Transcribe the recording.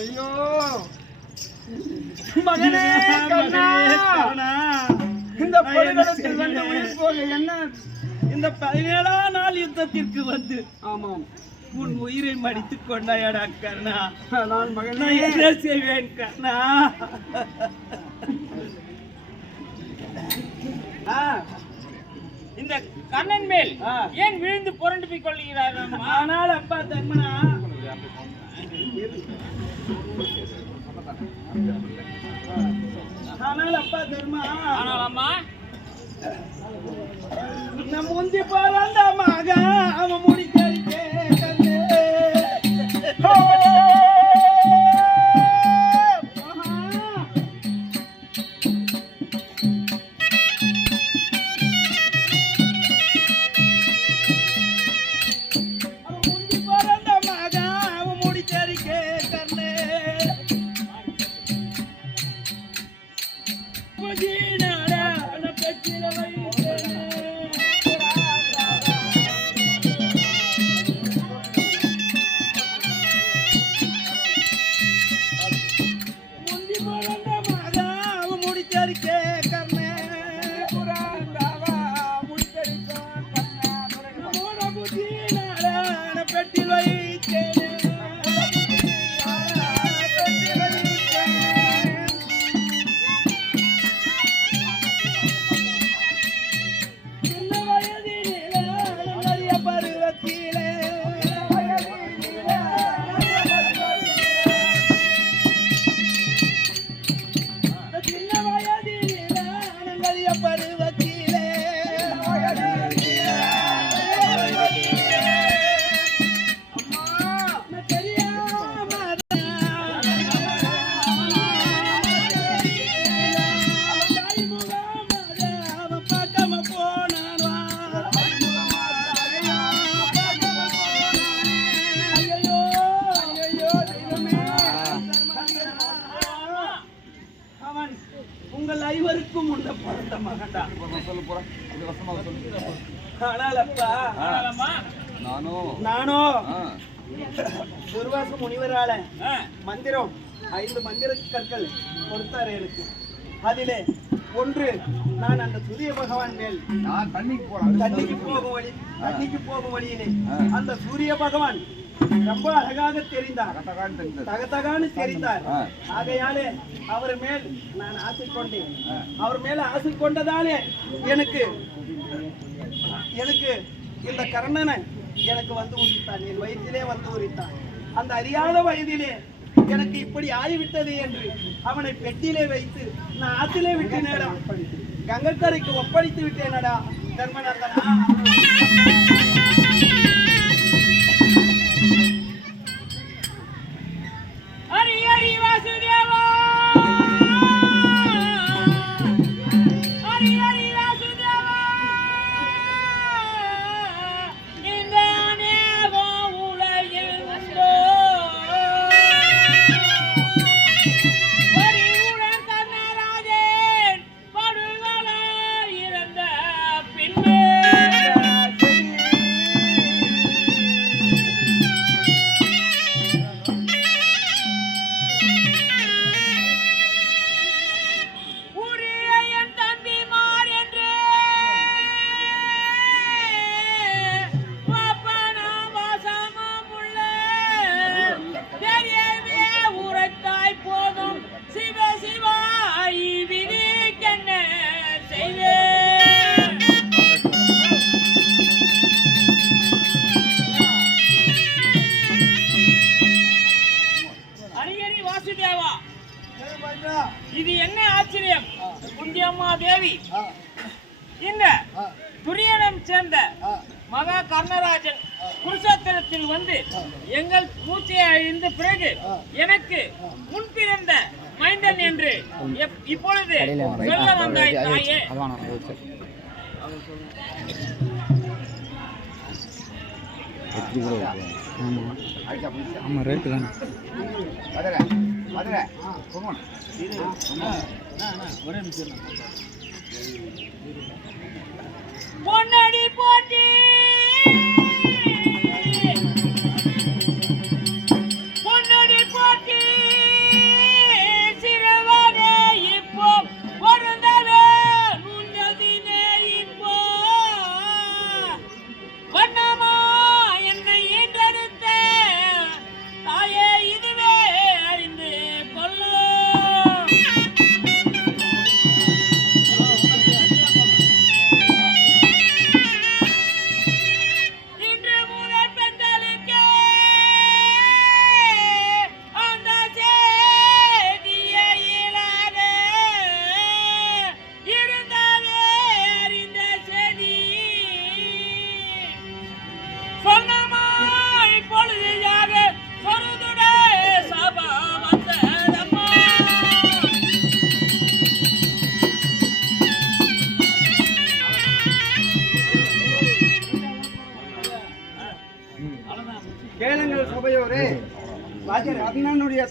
ஐயோ மகனே கண்ணா, இந்த படுகளத்தில் வந்து உயிர் போக என்ன இந்த 17ஆம் நாள் யுத்தத்திற்கு வந்து ஆமாம் உன் உயிரை மடித்துக் கொண்டாயடா கர்ணா. நான் மகனே என்ன செய்வேன் கர்ணா? இந்த கண்ணன் மேல் ஏன் விழுந்து புரண்டு போய் கொள்கிறார்? ஆனால் அப்பா தர்மனா, ஆனால் அப்பா தர்மா, ஆனால் அம்மா நம் முந்தி போறாண்ட மக அவன் முடிக்கறிக்கே கண்ணே. உங்கள் ஐவருக்கும் உண்ட பிறந்த மகன்டா. ஆனால் அப்பா நானோ துர்வாச முனிவரால மந்திரம் 5 மந்திர கற்கள் கொடுத்தாரு எனக்கு. அதிலே ஒன்று, நான் அந்த சூரிய பகவான் மேல் தண்ணிக்கு போகும் வழியிலே அந்த சூரிய பகவான் ரொம்ப அழகாக தெரிந்தார், தகதகான்னு தெரிந்தார். ஆகையாலே அவர் மேல் நான் ஆசை கொண்டேன். அவர் மேல ஆசை கொண்டதாலே எனக்கு இந்த கர்ணனை எனக்கு வந்து உரித்தான், என் வயிற்றிலே வந்து உரித்தான். அந்த அறியாத வயதிலே எனக்கு இப்படி ஆகிவிட்டது என்று அவனை பெட்டியிலே வைத்து நான் ஆற்றிலே விட்டேனடா, கங்கக்கரைக்கு ஒப்படைத்து விட்டேனடா தர்மநந்தனா. இது என்ன ஆச்சரியம் குந்தியம்மா தேவி, இந்த துரியனம் சேர்ந்த மகா கர்ணராஜன் குருஷேத்திரத்தில் வந்து எங்கள் மூச்சை அழிந்த பிறகு எனக்கு முன் பிறந்த மைந்தன் என்று இப்பொழுது சொல்ல வந்தாய் தாயே. பொன்னடி போட்டி பொன்னடி போட்டி கேளுங்கள் சபையோரே, கர்ணனுடைய